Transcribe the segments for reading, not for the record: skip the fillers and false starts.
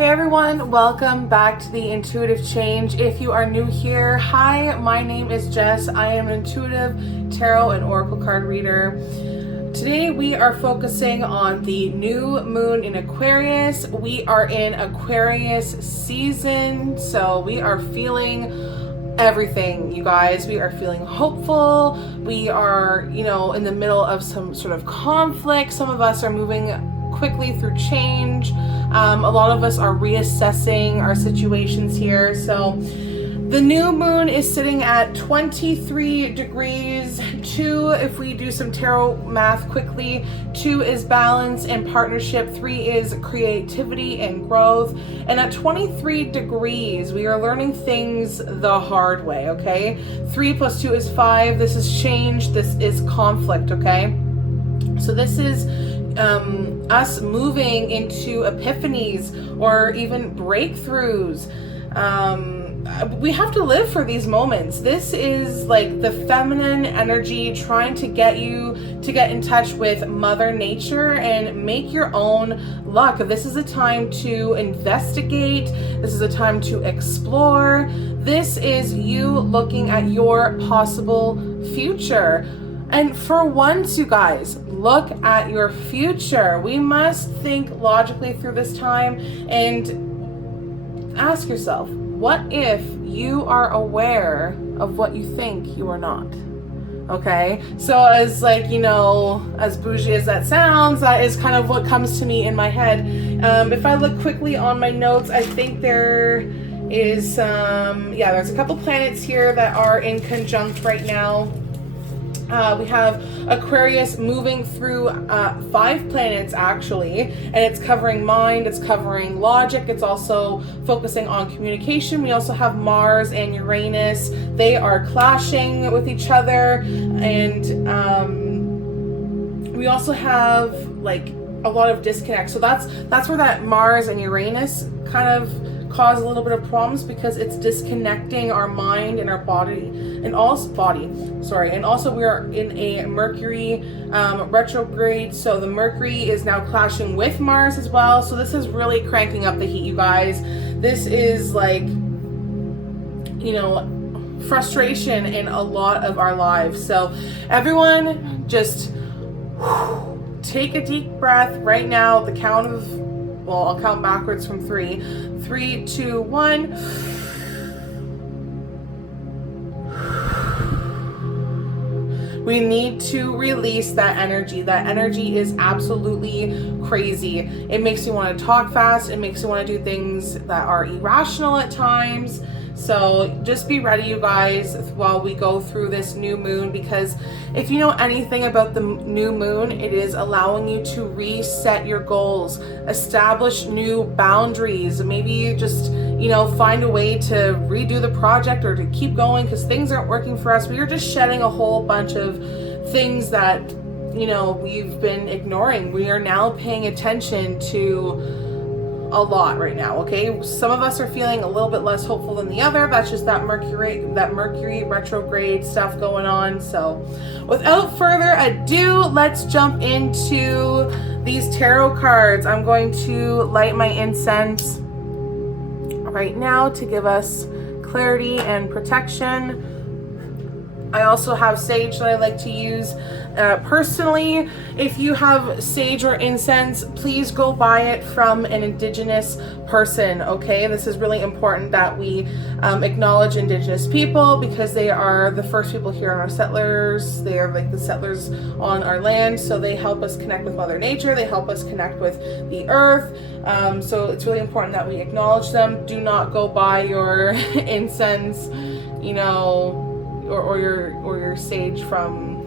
Hey everyone, welcome back to the Intuitive Change. If you are new here, hi, my name is Jess. I am an intuitive tarot and oracle card reader. Today we are focusing on the new moon in Aquarius. We are in Aquarius season, so we are feeling everything, you guys. We are feeling hopeful. We are, in the middle of some sort of conflict. Some of us are moving quickly through change. A lot of us are reassessing our situations here. So the new moon is sitting at 23 degrees. 2, if we do some tarot math quickly, 2 is balance and partnership, 3 is creativity and growth. And at 23 degrees, we are learning things the hard way, okay? 3 plus 2 is 5. This is change. This is conflict, okay? So this is us moving into epiphanies or even breakthroughs. We have to live for these moments. This is like the feminine energy trying to get you to get in touch with Mother Nature and make your own luck. This is a time to investigate. This is a time to explore. This is you looking at your possible future. And for once, you guys, look at your future. We must think logically through this time and ask yourself, what if you are aware of what you think you are not? Okay, so as as bougie as that sounds, that is kind of what comes to me in my head. If I look quickly on my notes, I think there is there's a couple planets here that are in conjunct right now. We have Aquarius moving through 5 planets actually, and it's covering mind, it's covering logic, it's also focusing on communication. We also have Mars and Uranus. They are clashing with each other, and we also have like a lot of disconnect. So that's where that Mars and Uranus kind of cause a little bit of problems, because it's disconnecting our mind and our body, and also we are in a Mercury retrograde, so the Mercury is now clashing with Mars as well. So this is really cranking up the heat, you guys. This is like frustration in a lot of our lives. So everyone just take a deep breath right now. The count of, I'll count backwards from 3. 3, 2, 1. We need to release that energy. That energy is absolutely crazy. It makes you want to talk fast. It makes you want to do things that are irrational at times. So just be ready, you guys, while we go through this new moon, because if you know anything about the new moon, it is allowing you to reset your goals, establish new boundaries, maybe just, find a way to redo the project or to keep going because things aren't working for us. We are just shedding a whole bunch of things that, we've been ignoring. We are now paying attention to a lot right now, okay? Some of us are feeling a little bit less hopeful than the other. That's just that Mercury retrograde stuff going on. So without further ado, let's jump into these tarot cards. I'm going to light my incense right now to give us clarity and protection. I also have sage that I like to use personally. If you have sage or incense, please go buy it from an indigenous person, okay? This is really important that we acknowledge indigenous people, because they are the first people here on our settlers. They are like the settlers on our land, so they help us connect with Mother Nature. They help us connect with the earth. So it's really important that we acknowledge them. Do not go buy your incense, or your sage from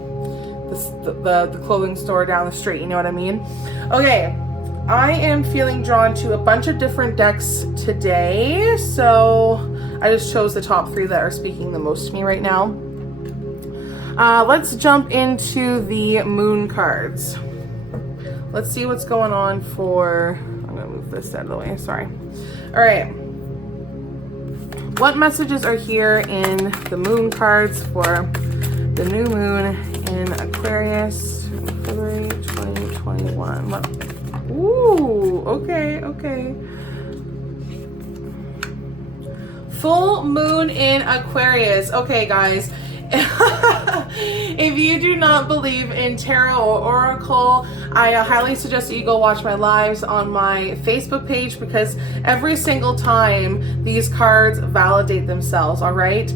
the clothing store down the street, you know what I mean? Okay, I am feeling drawn to a bunch of different decks today, so I just chose the top 3 that are speaking the most to me right now. Let's jump into the moon cards. Let's see what's going on for, I'm gonna move this out of the way, sorry. All right. What messages are here in the moon cards for the new moon in Aquarius in February 2021? Ooh, okay. Full moon in Aquarius. Okay, guys. If you do not believe in tarot or oracle, I highly suggest that you go watch my lives on my Facebook page, because every single time these cards validate themselves, all right?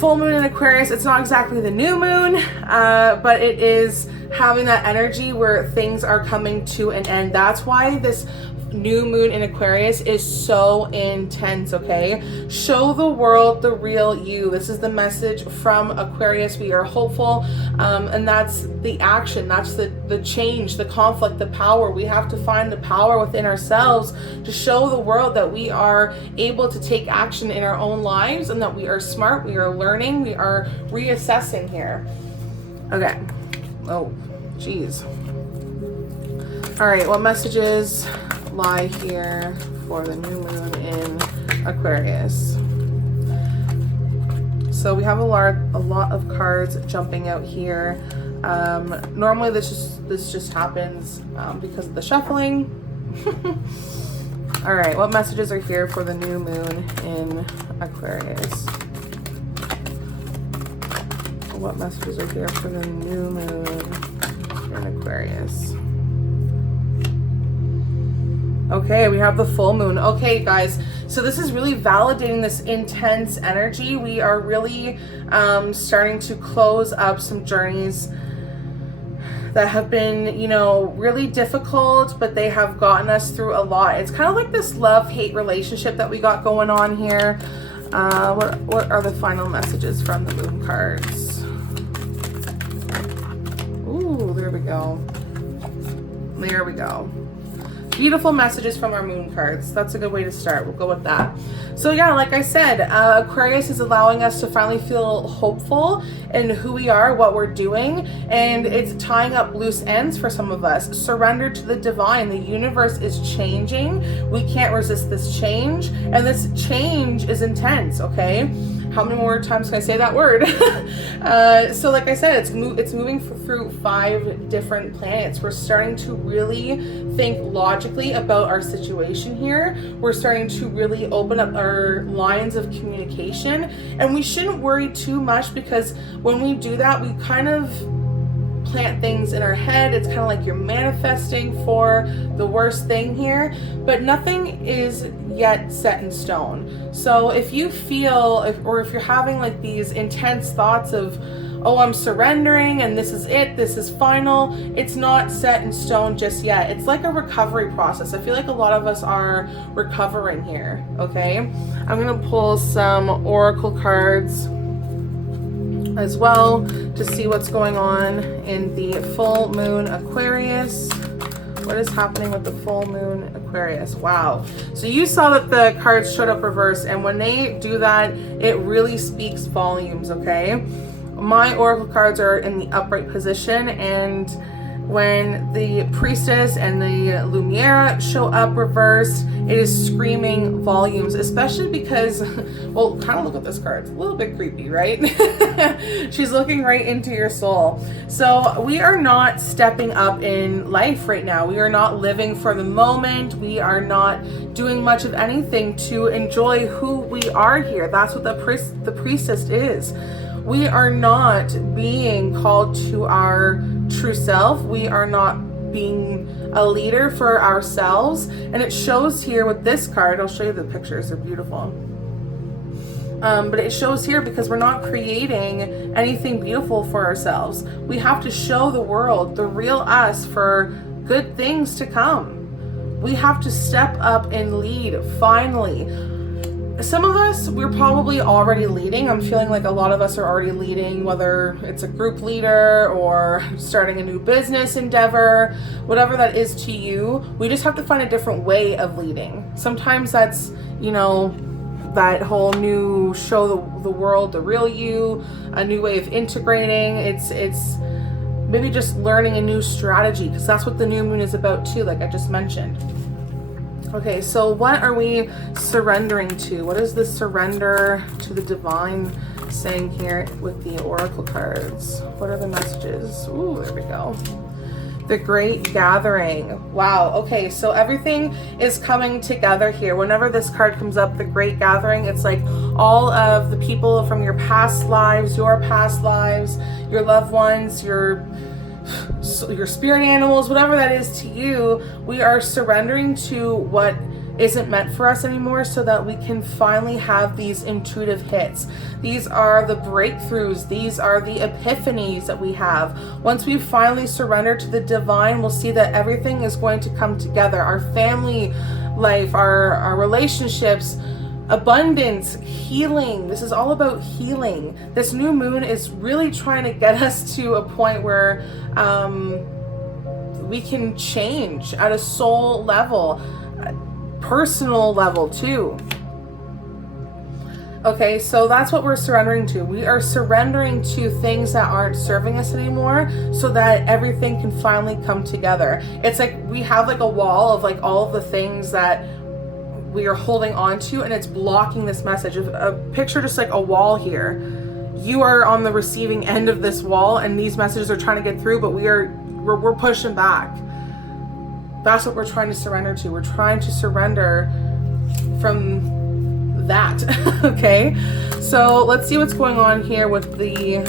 Full moon in Aquarius, it's not exactly the new moon, but it is having that energy where things are coming to an end. That's why this new moon in Aquarius is so intense, okay? Show the world the real you. This is the message from Aquarius. We are hopeful, and that's the action, that's the change, the conflict, the power. We have to find the power within ourselves to show the world that we are able to take action in our own lives, and that we are smart, we are learning, we are reassessing here. Okay. Oh, geez. All right, what messages lie here for the new moon in Aquarius? So we have a lot of cards jumping out here. Normally this just happens because of the shuffling. All right, what messages are here for the new moon in Aquarius? What messages are here for the new moon in Aquarius? Okay, we have the full moon. Okay, guys, so this is really validating this intense energy. We are really starting to close up some journeys that have been, you know, really difficult, but they have gotten us through a lot. It's kind of like this love-hate relationship that we got going on here. What are the final messages from the moon cards? Ooh, there we go. There we go. Beautiful messages from our moon cards. That's a good way to start. We'll go with that. So yeah, like I said, Aquarius is allowing us to finally feel hopeful in who we are, what we're doing, and it's tying up loose ends for some of us. Surrender to the divine. The universe is changing. We can't resist this change, and this change is intense, okay? How many more times can I say that word? So like I said, it's moving through 5 different planets. We're starting to really think logically about our situation here. We're starting to really open up our lines of communication, and we shouldn't worry too much, because when we do that, we kind of plant things in our head. It's kind of like you're manifesting for the worst thing here, but nothing is yet set in stone. So if you feel, if you're having like these intense thoughts of, oh, I'm surrendering and this is it, this is final, it's not set in stone just yet. It's like a recovery process. I feel like a lot of us are recovering here, okay? I'm gonna pull some oracle cards as well to see what's going on in the full moon Aquarius. What is happening with the full moon Aquarius? Wow. So you saw that the cards showed up reversed, and when they do that, it really speaks volumes, okay? My oracle cards are in the upright position, and when the priestess and the Lumiere show up reversed, it is screaming volumes, especially because, well, kind of look at this card. It's a little bit creepy, right? She's looking right into your soul. So we are not stepping up in life right now. We are not living for the moment. We are not doing much of anything to enjoy who we are here. That's what the priestess is. We are not being called to our true self. We are not being a leader for ourselves, and it shows here with this card. I'll show you the pictures, they're beautiful. But it shows here because we're not creating anything beautiful for ourselves. We have to show the world the real us for good things to come. We have to step up and lead finally. Some of us, we're probably already leading. I'm feeling like a lot of us are already leading, whether it's a group leader or starting a new business endeavor, whatever that is to you. We just have to find a different way of leading. Sometimes that's, you know, that whole new show the world the real you, a new way of integrating. It's maybe just learning a new strategy, because that's what the new moon is about too, like I just mentioned. Okay, so what are we surrendering to? What is the surrender to the divine saying here with the oracle cards? What are the messages? Ooh, there we go. The Great Gathering. Wow. Okay, so everything is coming together here. Whenever this card comes up, the Great Gathering, it's like all of the people from your past lives, your loved ones, your spirit animals, whatever that is to you. We are surrendering to what isn't meant for us anymore so that we can finally have these intuitive hits. These are the breakthroughs. These are the epiphanies that we have. Once we finally surrender to the divine, we'll see that everything is going to come together. Our family life, our relationships, abundance, healing. This is all about healing. This new moon is really trying to get us to a point where we can change at a soul level, personal level too. Okay, so that's what we're surrendering to. We are surrendering to things that aren't serving us anymore so that everything can finally come together. It's like we have like a wall of like all of the things that we are holding on to, and it's blocking this message. Picture just like a wall here. You are on the receiving end of this wall, and these messages are trying to get through, but we're pushing back. That's what we're trying to surrender to. We're trying to surrender from that. Okay, so let's see what's going on here with the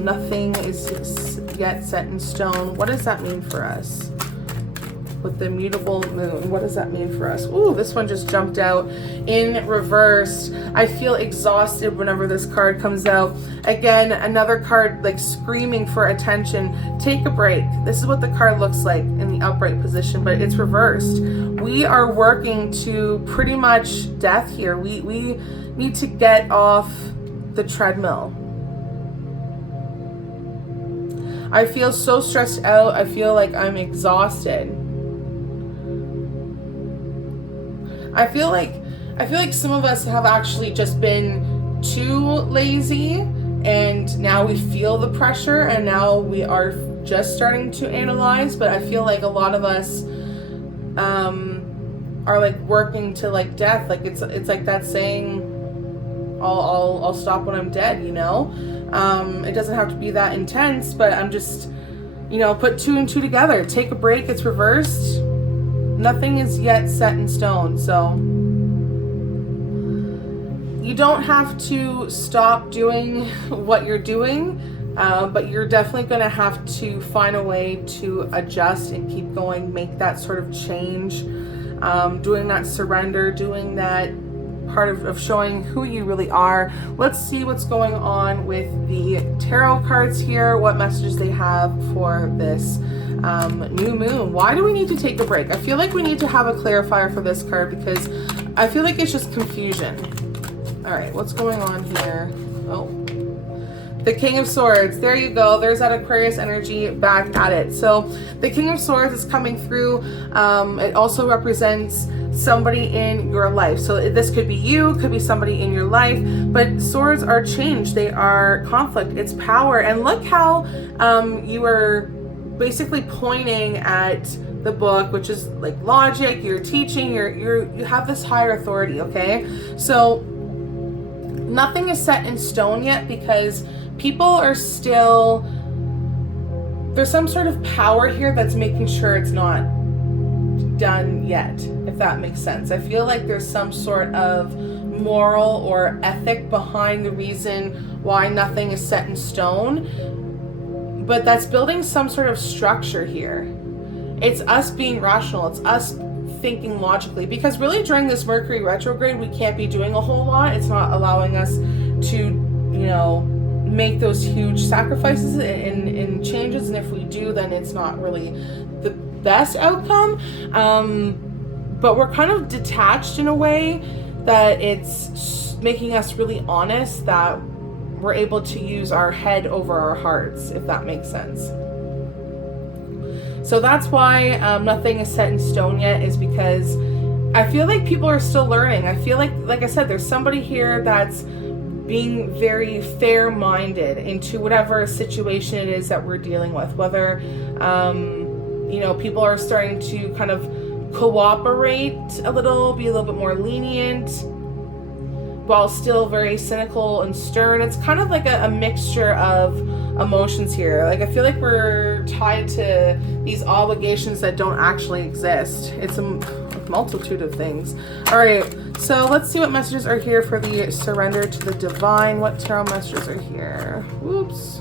nothing is yet set in stone. What does that mean for us? With the mutable moon, what does that mean for us? Ooh, this one just jumped out in reverse. I feel exhausted whenever this card comes out. Again, another card like screaming for attention. Take a break. This is what the card looks like in the upright position, but it's reversed. We are working to pretty much death here. We need to get off the treadmill. I feel so stressed out. I feel like I'm exhausted. I feel like some of us have actually just been too lazy, and now we feel the pressure, and now we are just starting to analyze. But I feel like a lot of us are like working to like death. Like it's like that saying, I'll stop when I'm dead, you know? It doesn't have to be that intense, but I'm just, you know, put two and two together. Take a break. It's reversed. Nothing is yet set in stone, so you don't have to stop doing what you're doing, but you're definitely going to have to find a way to adjust and keep going, make that sort of change, doing that surrender, doing that part of showing who you really are. Let's see what's going on with the tarot cards here, what messages they have for this new moon. Why do we need to take a break? I feel like we need to have a clarifier for this card because I feel like it's just confusion. All right, what's going on here? Oh, the King of Swords. There you go. There's that Aquarius energy back at it. So the King of Swords is coming through. It also represents somebody in your life. So this could be you, could be somebody in your life, but swords are change. They are conflict. It's power. And look how you are basically pointing at the book, which is like logic. You're teaching. You have this higher authority. Okay, so nothing is set in stone yet because people are still, there's some sort of power here that's making sure it's not done yet, if that makes sense. I feel like there's some sort of moral or ethic behind the reason why nothing is set in stone, but that's building some sort of structure here. It's us being rational. It's us thinking logically, because really during this Mercury retrograde we can't be doing a whole lot. It's not allowing us to, you know, make those huge sacrifices and changes, and if we do, then it's not really the best outcome. But we're kind of detached in a way that it's making us really honest, that we're able to use our head over our hearts, if that makes sense. So that's why nothing is set in stone yet, is because I feel like people are still learning. I feel like I said, there's somebody here that's being very fair-minded into whatever situation it is that we're dealing with, whether you know, people are starting to kind of cooperate a little, be a little bit more lenient, while still very cynical and stern. It's kind of like a mixture of emotions here. Like, I feel like we're tied to these obligations that don't actually exist. It's a multitude of things. All right, so let's see what messages are here for the surrender to the divine. What tarot messages are here? Whoops.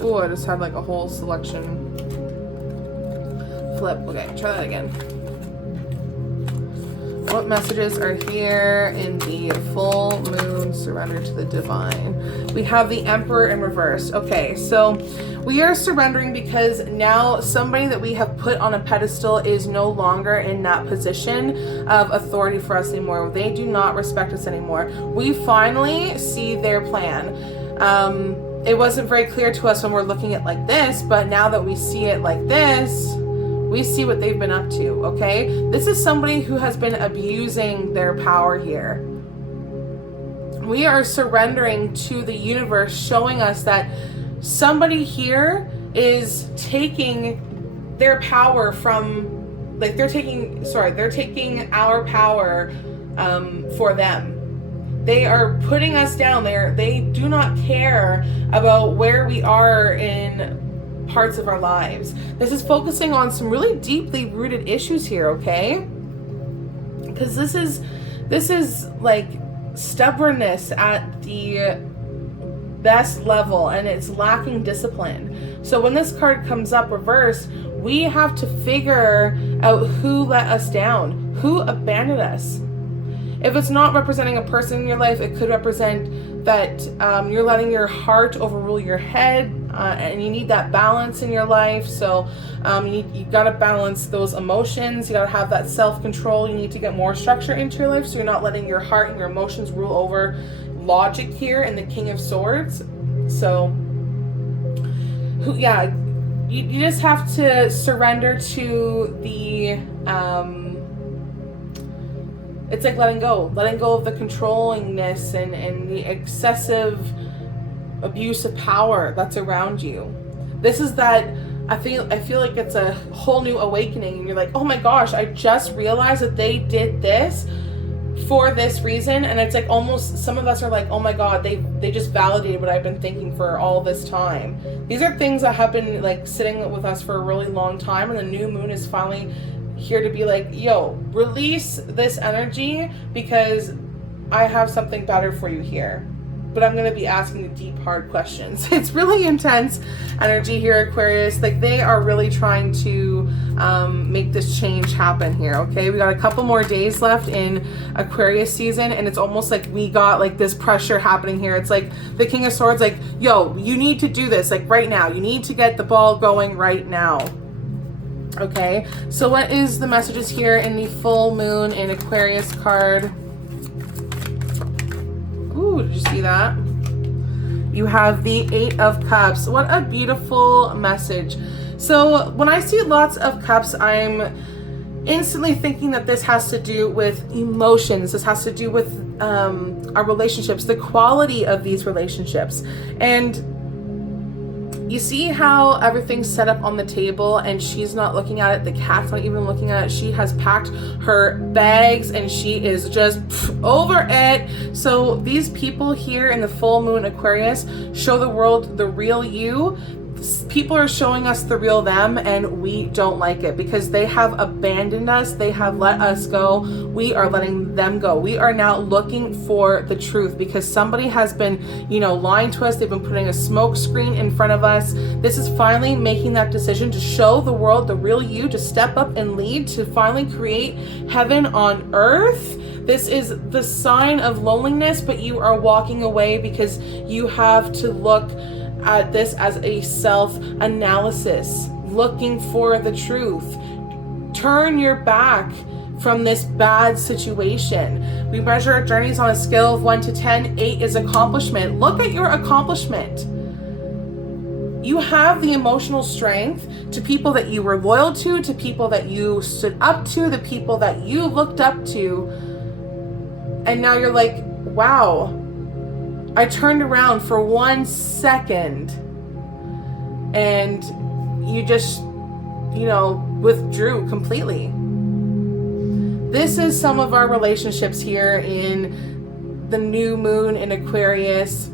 Oh, I just had like a whole selection flip. Okay, try that again. What messages are here in the full moon surrender to the divine? We have the Emperor in reverse. Okay, so we are surrendering because now somebody that we have put on a pedestal is no longer in that position of authority for us anymore. They do not respect us anymore. We finally see their plan. It wasn't very clear to us when we're looking at like this, but now that we see it like this, we see what they've been up to, okay? This is somebody who has been abusing their power here. We are surrendering to the universe, showing us that somebody here is taking their power from, like they're taking our power for them. They are putting us down there. They do not care about where we are in parts of our lives. This is focusing on some really deeply rooted issues here, okay? Because this is like stubbornness at the best level, and it's lacking discipline. So when this card comes up reversed, we have to figure out who let us down, who abandoned us. If it's not representing a person in your life, it could represent that you're letting your heart overrule your head, and you need that balance in your life. So you got to balance those emotions. You got to have that self-control. You need to get more structure into your life so you're not letting your heart and your emotions rule over logic here in the King of Swords. So, you just have to surrender to the... it's like letting go of the controllingness and the excessive abuse of power that's around you. This is that, I feel like it's a whole new awakening, and you're like, oh my gosh, I just realized that they did this for this reason. And it's like almost, some of us are like, oh my God, they just validated what I've been thinking for all this time. These are things that have been like sitting with us for a really long time, and the new moon is finally here to be like, yo, release this energy because I have something better for you here. But I'm going to be asking the deep, hard questions. It's really intense energy here, Aquarius. Like, they are really trying to make this change happen here, okay? We got a couple more days left in Aquarius season, and it's almost like we got like this pressure happening here. It's like the King of Swords, like, yo, you need to do this like right now. You need to get the ball going right now. Okay, so what is the messages here in the full moon in Aquarius card? Ooh, did you see that? You have the Eight of Cups. What a beautiful message. So when I see lots of cups, I'm instantly thinking that this has to do with emotions. This has to do with our relationships, the quality of these relationships. And you see how everything's set up on the table and she's not looking at it. The cat's not even looking at it. She has packed her bags and she is just over it. So these people here in the full moon Aquarius show the world the real you. People are showing us the real them, and we don't like it because they have abandoned us. They have let us go. We are letting them go. We are now looking for the truth because somebody has been, lying to us. They've been putting a smoke screen in front of us. This is finally making that decision to show the world the real you, to step up and lead, to finally create heaven on earth. This is the sign of loneliness, but you are walking away because you have to look at this as a self-analysis, looking for the truth. Turn your back from this bad situation. We measure our journeys on a scale of 1 to 10. 8 is accomplishment. Look at your accomplishment. You have the emotional strength to people that you were loyal to people that you stood up to, the people that you looked up to, and now you're like, wow, I turned around for 1 second and you just, withdrew completely. This is some of our relationships here in the new moon in Aquarius.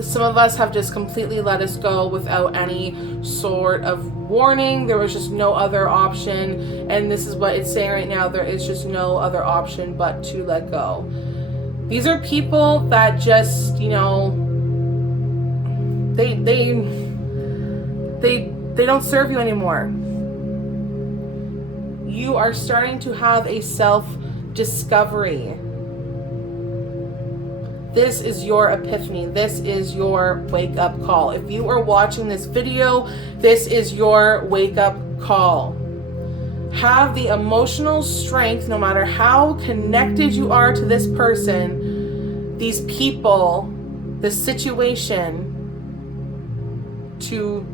Some of us have just completely let us go without any sort of warning. There was just no other option, and this is what it's saying right now. There is just no other option but to let go. These are people that just, you know, they don't serve you anymore. You are starting to have a self-discovery. This is your epiphany. This is your wake-up call. If you are watching this video, this is your wake-up call. Have the emotional strength, no matter how connected you are to this person, these people, this situation, to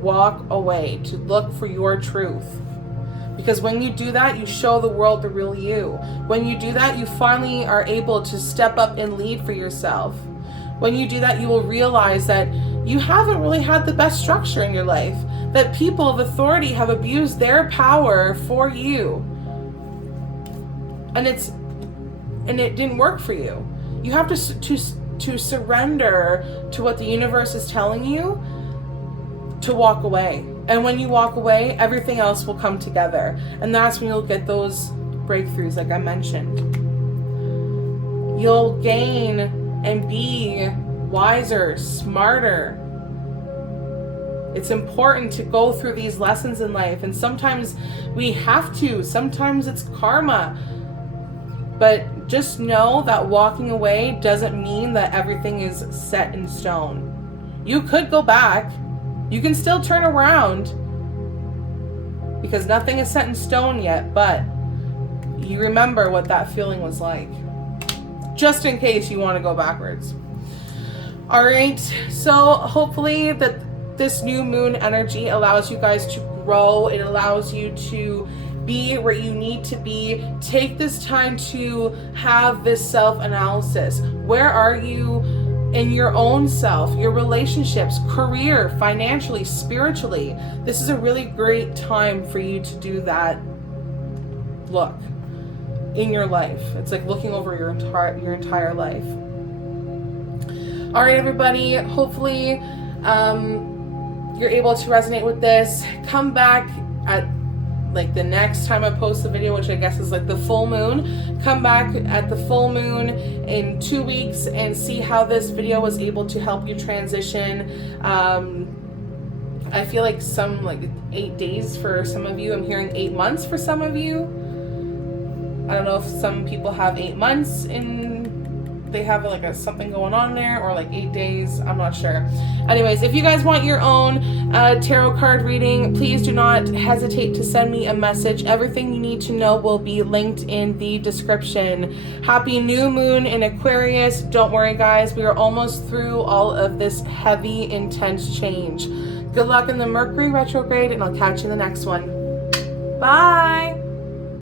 walk away, to look for your truth. Because when you do that, you show the world the real you. When you do that, you finally are able to step up and lead for yourself. When you do that, you will realize that you haven't really had the best structure in your life, that people of authority have abused their power for you. And it didn't work for you. You have to surrender to what the universe is telling you, to walk away. And when you walk away, everything else will come together. And that's when you'll get those breakthroughs, like I mentioned. You'll gain and be wiser, smarter. It's important to go through these lessons in life. And sometimes we have to. Sometimes it's karma. But just know that walking away doesn't mean that everything is set in stone. You could go back. You can still turn around, because nothing is set in stone yet, but you remember what that feeling was like, just in case you want to go backwards. All right, so hopefully that this new moon energy allows you guys to grow. It allows you to be where you need to be. Take this time to have this self-analysis. Where are you in your own self, your relationships, career, financially, spiritually? This is a really great time for you to do that look in your life. It's like looking over your entire life. All right, everybody, hopefully you're able to resonate with this. Come back at like the next time I post a video, which I guess is like the full moon. Come back at the full moon in 2 weeks and see how this video was able to help you transition. I feel like 8 days for some of you. I'm hearing 8 months for some of you. I don't know if some people have 8 months in, they have like something going on there, or like 8 days. I'm not sure. Anyways, if you guys want your own tarot card reading, please do not hesitate to send me a message. Everything you need to know will be linked in the description. Happy new moon in Aquarius. Don't worry, guys. We are almost through all of this heavy, intense change. Good luck in the Mercury retrograde, and I'll catch you in the next one. Bye.